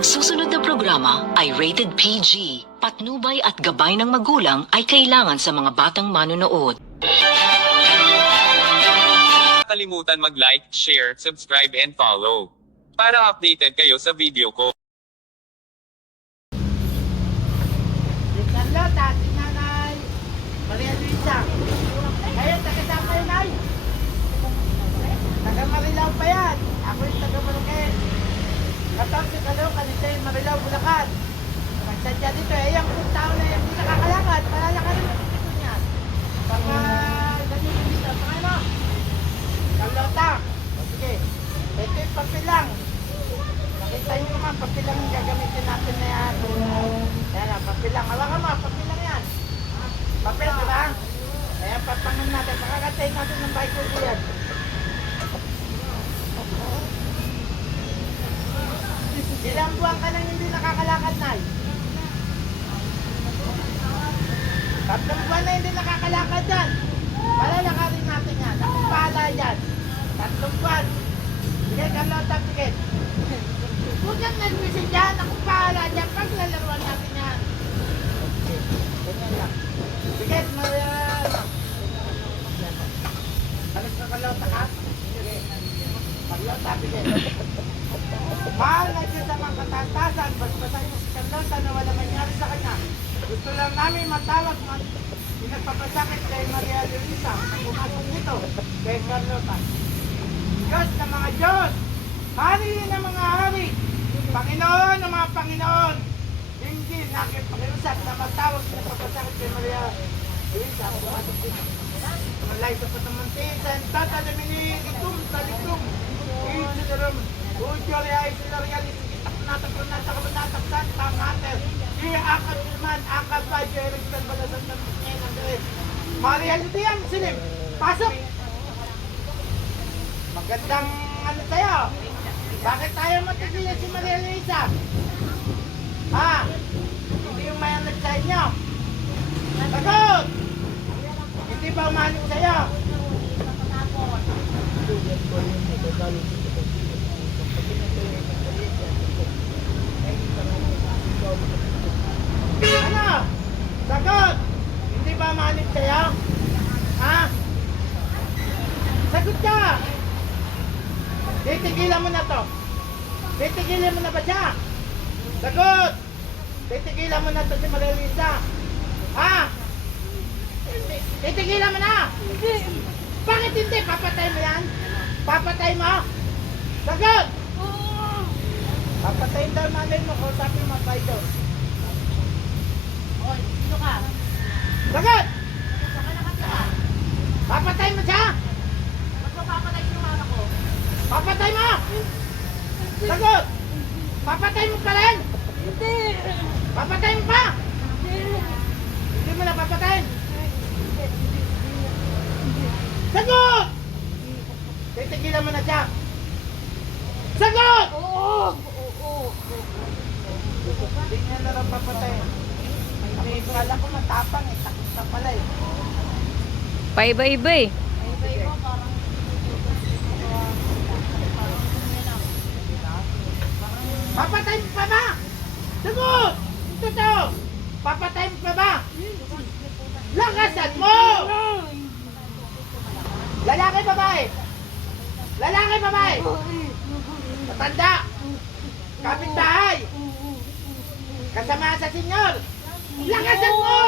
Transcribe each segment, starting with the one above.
Ang susunod na programa ay rated PG. Patnubay at gabay ng magulang ay kailangan sa mga batang manonood. kalimutan mag-like, share, subscribe and follow. Para updated kayo sa video ko. Carlota, si Nanay Maria Luisa. Kayo, taga saan kayo, Nay? Taga Marilao pa yan. Ako yung taga Marikén. Katap si Caloocan, ito yung Marilao, Bulacan. Nagsadya dito, eh, yung kung tao na yung hindi nakakalakad, malalakad rin ang dito niya. Pagka ganyan dito, mga ano? Carlota. O, sige. Ito yung papel lang. Nakita niyo naman, papel lang yung gagamitin natin na yan. Yan na, papel lang. Hawakan mo, papel lang yan. Papel, di ba? Kaya papangin natin. Makakatayin natin ng bike ko yan. Buwan ka nang hindi nakakalakad, Nay? Tatlong buwan na hindi nakakalakad yan. Palalakarin natin yan. Ako bahala yan. Tatlong buwan. Sige, Carlota, sige. Huwag kang nagbisin dyan. Ako bahala dyan. Paglalaruan natin yan. Ganyan lang. Sige, Maria. Alis ka, Carlota, ha? Carlota, sige. Mahal na Diyos ang mga katantasan. Basbasan mo si Carlota na wala mangyari sa kanya. Gusto lang namin matawag mo pinagpapasakit kay Maria Luisa. Pumasok nito kay Carlota. Diyos ng mga Diyos. Hari ng mga hari. Panginoon ng mga Panginoon. Hindi nakipakiusap na matawag pinagpapasakit kay Maria Luisa. Pumasok dito. Malay sa patamantin sa tata na minigitum talitum. Ujyo ay. Itak natak ko natak ko natak. Di akad man akad ba Jerry kan pada sa ng ng dere. Maria Luisa silim. Pasok. Magandang ano tayo? Bakit tayo matigilan si Maria Luisa? Ha? Hindi yung mayanag sa inyo? Sagot! Hindi ba umahanap sa'yo? Ano? Sagot! Hindi ba umahanap sa'yo? Ha? Sagot ka! Titigilan mo na to. Titigilan mo na ba siya? Sagot! Titigilan mo na to si Maria Luisa. Ha? Titigilan mo na! Bakit hindi? Papatay mo yan? Papatay mo? Sagot! Papatayin daw nanay mo. Kausapin mo pa ito. Hoy, sino ka? Sagot! Saan ka nakatira? Papatay mo siya? Ba't mapapatay yung mama ko? Papatay mo! Sagot! Papatay mo pa rin? Hindi! Papatay mo pa? Hindi! Hindi mo na papatayin. Sagot! Titigilan mo na siya. Sagot! Oo! Oo! Hindi niya na lang papatayin. Kala ko matapang eh. Takot na pala eh. Paiba-iba eh. Ay, iba mo, parang... Papatay mo pa ba? Sagot! Totoo! Papatay mo pa ba? Lakasan mo! Lalaki babae? Lalaki babae? Matanda? Kapitbahay? Kasama sa senyor? Lakasan mo!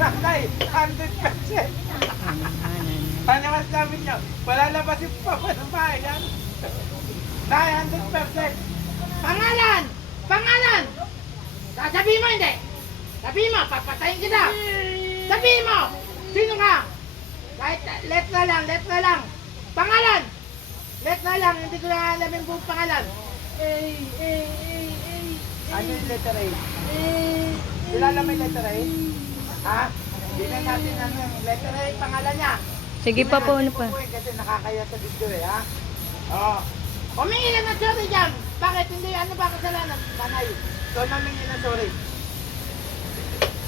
Nanay, 100%! Ano mas namin nyo? Wala labas yung pamanabahay yan. Nay, 100%! Pangalan! Pangalan! Sasabihin mo hindi! Sabihin mo, papatayin kita! Sabihin mo! Sino ka? Kahit letra lang, letra lang. Pangalan! Letra lang, hindi ko na alam yung buong pangalan. Eh, eh, eh, eh, Ano yung letter A? eh, Kilala mo yung letter A? Ha? Hindi na natin ano yung letter A, pangalan niya. Sige pa po, ano pa? Kasi nakakaya sa video eh, ha? Oo. Humingi ka ng sorry dyan. Bakit hindi? Ano ba kasalanan? Nanay, ikaw mamingi ng sorry.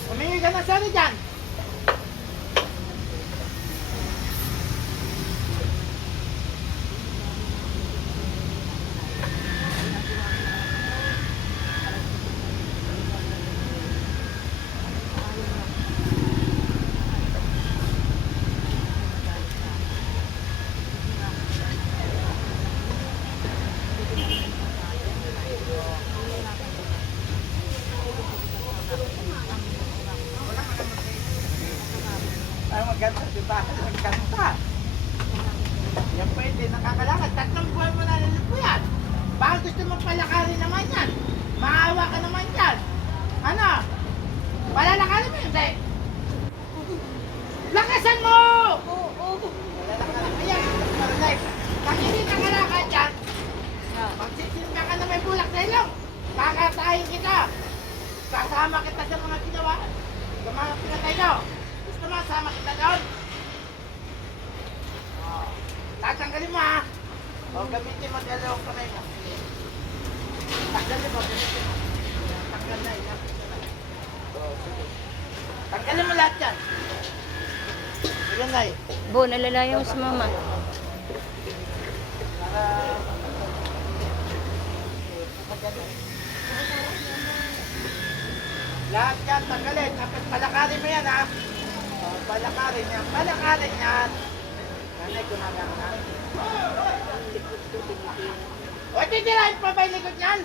Humingi ka ng sorry dyan. Bahalang kanta. Yan pwede, nakakalakad. Tatlong buwan mo na nalito yan. Baka gusto mo palakarin naman yan. Maawa ka naman yan. Ano? Palalakarin mo hindi. Lakasan mo! Oo, oo. Palalakarin mo yan. Palalay. Pag hindi nakalakad yan, magsisimba ka na may bulak sa ilong. Kakatayin kita. Kasama kita sa mga ginawa. Sa mga pinatay nyo. Gusto mo, sama kita doon? Oh. Tatanggalin mo ha. O gamitin mo dalawang kamay mo. Tanggalin mo, gamitin mo. Tanggal na, ilapit na na. O, sige. Tanggalin mo lahat yan. Sige na eh. Bo, nalalayo si mama. Para... Lahat yan, tanggalin. Tapos palakarin mo yan, ha? Palakarin yan. Palakarin yan. Nanay, gumagana na. O, titirahin pa ba yung likod yan?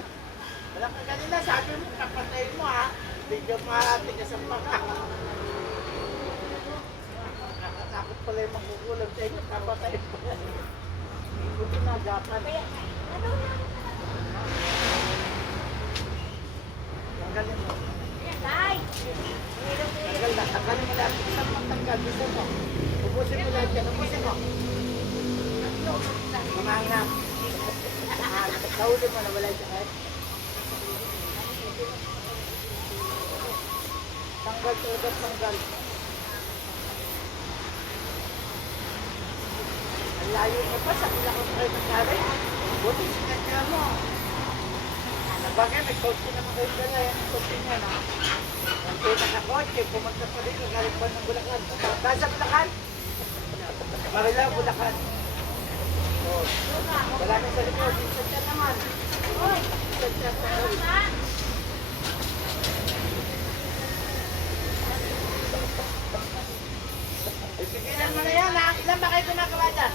Wala ka kanina, sabi mo, kapatayin mo, ha? Bigyan mo ate ka sa mga. Nakatakot pala yung magugulang sa inyo, kapatayin mo. Buti na, dapat. Tanggalin mo. Tanggal na, tanggalin mo lahat. Gusto mo. Ubusin mo lahat yan, ubusin mo. Kumanga. Ah, Nahuli mo na wala sakit. Tanggal talaga, tanggal. Ang layo niya pa, sa kila ko kayo nangyari. Buti sinadya mo. Nabagay, may coach naman kayo dala. Yan ang coach niya, na. Ang pinaka-coach, pumunta pa dito, galing pa ng Bulacan. Dahil sa Bulacan? Marila, Bulacan. Wala na sa likod, isa siya naman. Isa siya sa likod. Ipigilan mo na yan, ha? Ilan ba kayo gumagawa dyan?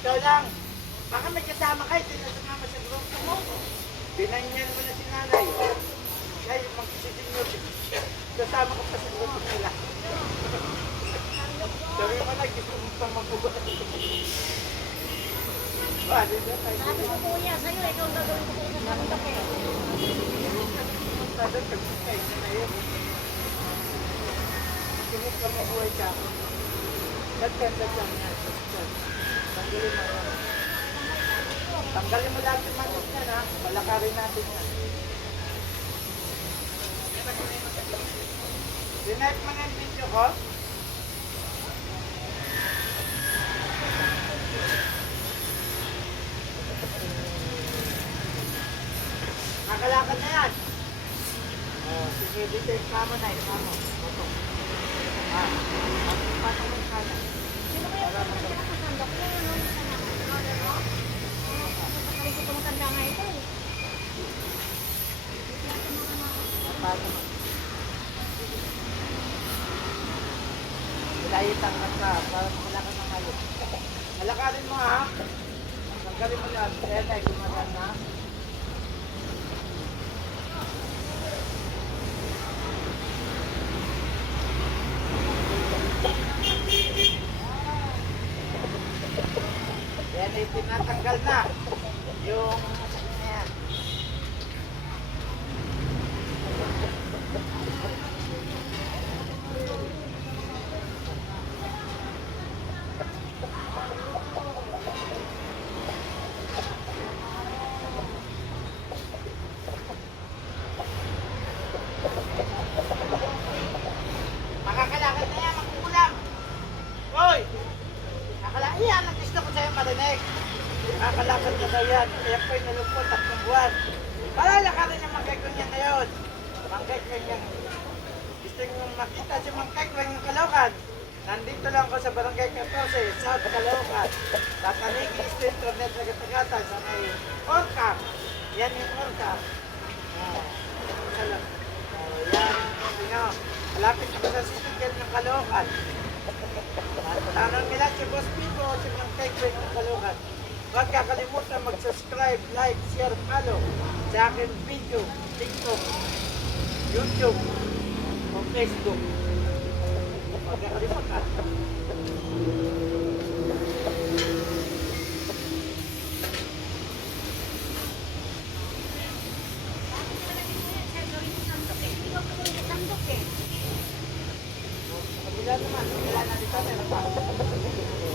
Ikaw lang. Baka may kasama kayo, sinasama sa grupo mo. Binanyan mo na si nanay. Kaya magsisigil nyo. Kasama ko pa sa grupo nila. Sabi mo na, gusto mo pa mabuhat. Ba, di ba tayo? Sabi ko kuya, sa'yo, ikaw ang gagawin ko sa sabi ko kayo. Sabi ko, pagkakay na yun. Gusto mo pa mabuhay ka. Dagdag, dagdag nga. Tanggalin mo lahat yung manok yan, ha? Palakarin natin yan. Dinight mo na yung video ko? Nakalakad na yan. Oh, sige, dito yung kamo na, yung kamo. Opo. Ah, pasok mo kaya Para mag- nakasandok ko? Ano? Ano mo? Kapag ko tumatanda nga ito eh. Paano mo? Ilayitan ka ka, para wala ka ng hayop. Malakarin mo ha. Tanggalin mo yan. Kaya tayo gumagan na. Yan ay tinatanggal na. Yung yan. Makakalakad na yan, magkukulang. Hoy! Akala, iyan ang marinig. Makakalakad na daw yan. Kaya po'y nalungkot tatlong buwan. Palalakarin yung mangkay ko niya ngayon. Mangkay ko niya. Gusto nyo makita si mangkay ko yung kalokan. Nandito lang ako sa barangay 14, South Caloocan. Tatanigi Street, Tornet, Nagatagata, sa may Orca. Yan yung Orca. Isa lang. Oh, yan. Mo. Malapit ako sa sisigil ng Caloocan. Tanong nila si Boss Pico Tekwe ng Kalukan. Huwag kakalimutan mag-subscribe, like, share, follow sa akin video, TikTok, YouTube, o Facebook. O Magkakalipak ka. Kabila naman, kabila na dito, meron pa.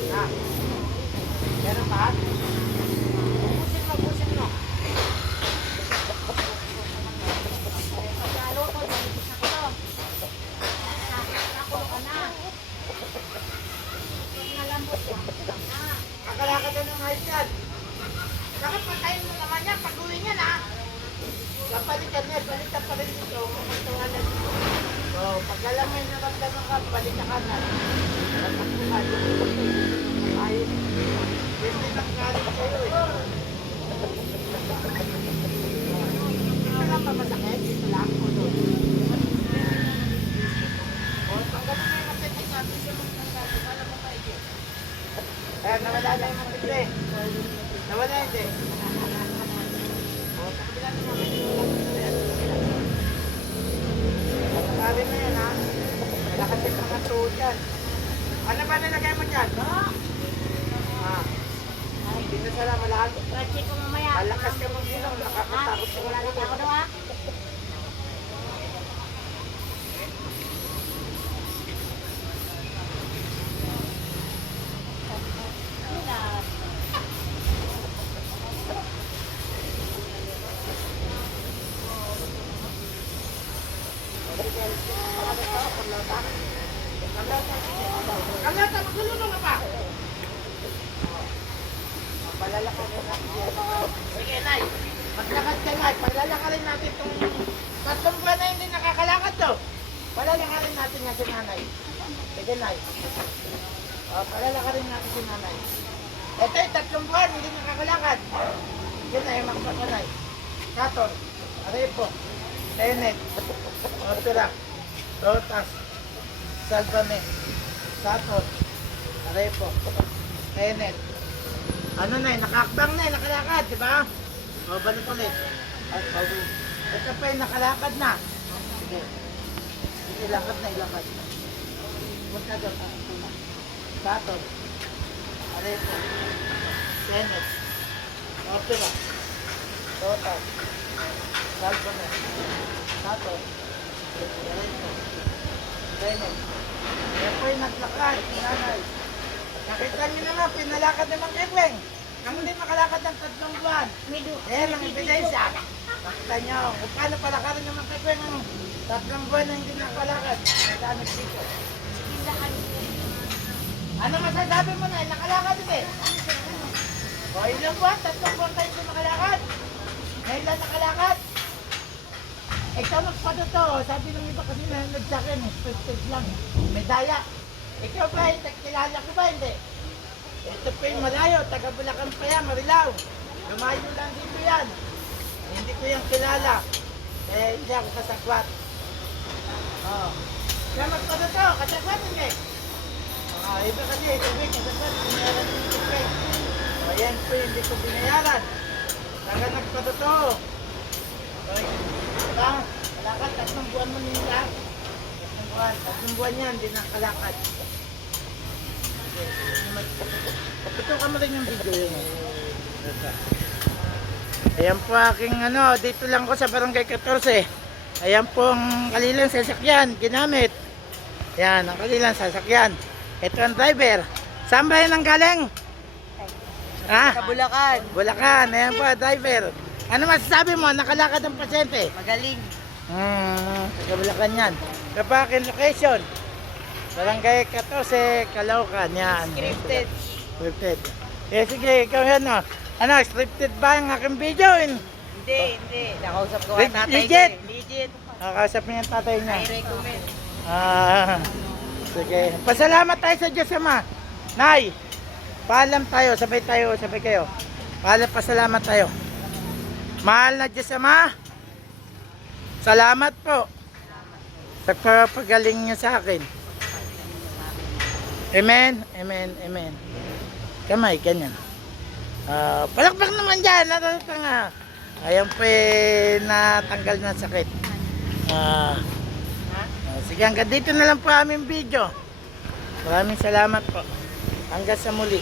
Ha? Kakalakad na niya na. Kapalitan dito. Kumuntuhan na yung. Tatakbuhan. Ay, hindi o yung. Wala. Eh, nawala na yung. Nawala. O, tanggalin mo. Sabi mo yan ha. Malakas yung mga tuhod yan. Ano ba nilagay mo dyan? Ah. Hindi na sila malakas. Malakas ka mong sinom. Nakakatakot ka Wala na ako daw ha. Kalata, maglulunong ka pa. Palalakarin natin. Sige, Nay. Maglakad ka, natin itong tatlong na hindi nakakalakad to. Palalakarin natin nga si Nanay. Sige, Nay. O, palalakarin natin si Nanay. Ito yung tatlong buwan, hindi nakakalakad. Sige, Nay. Makpa ka, Nay. Katon. Arepo. Tenet. Opera. Rotas. Salvame. Sator. Arepo. Tenet. Ano na eh, nakakbang na eh, nakalakad, di ba? O, balik ulit. At. Ito pa yung nakalakad na. Sige. Sige, lakad na, ilakad. Punta doon. Sator. Arepo. Tenet. Opera. Rotas. Salvame. Sator. Arepo. Tenet. Yan po yung naglakad, nanay. Nakita niyo naman, pinalakad naman kay Weng. Ang hindi makalakad ng tatlong buwan. Ayan ang ebidensya. Nakita niyo, kung paano palakarin naman kay Weng ang tatlong buwan na hindi nakalakad. Nadami dito. Ano masasabi mo na? Nakalakad din eh. O ilang buwan? Tatlong buwan tayo hindi makalakad. Ngayon lang nakalakad. Ikaw magpaduto. Sabi ng iba kasi nanonood sa akin, expected lang. Medaya. Ikaw ba, kilala ko ba? Hindi. Ito pa yung malayo, taga Bulacan pa yan, Marilao. Lumayo lang dito yan. Hindi ko yung kilala. Eh, hindi ako kasagwat. Oo. Kaya magpaduto, kasagwat hindi. Ah, iba kasi, ba, kasagwat, binayaran ng tikay. O, yan po yung hindi ko binayaran. Taga nagpaduto. Okay. Diba? Kalakad, tatlong buwan mo nila. Tatlong buwan. Tatlong buwan yan, hindi nakalakad. Ito ka mo rin yung video yun. Ayan po aking ano, dito lang ko sa barangay 14. Ayan po ang kalilang sasakyan, ginamit. Ayan, ang kalilang sasakyan. Ito ang driver. Saan ba yan ang galing? Ha? Sa Bulacan. Bulacan, ayan po, driver. Ano masasabi mo? Nakalakad ang pasyente. Magaling. Hmm, taga Bulacan yan. Kapakin location. Barangay 14, Calaucan, yan. Scripted. Scripted. Eh sige, ikaw yan no. Ano, scripted ba ang aking video? In? Hindi, hindi. Nakausap ko ang tatay legit? eh. Legit. Nakakasap niya yung tatay niya. I recommend. Ah, sige. Pasalamat tayo sa Diyos Ama. Nay, paalam tayo, sabay tayo, sabay kayo. Paalam, pasalamat tayo. Mahal na Diyos Ama, salamat po sa pagpagaling niyo sa akin. Amen, amen, amen. Kamay, ganyan. Ah, palakpak naman dyan, natatanga. Ayan po eh, natanggal ng sakit. Ah, Ah, Sige, hanggang dito na lang po aming video. Maraming salamat po. Hanggang sa muli.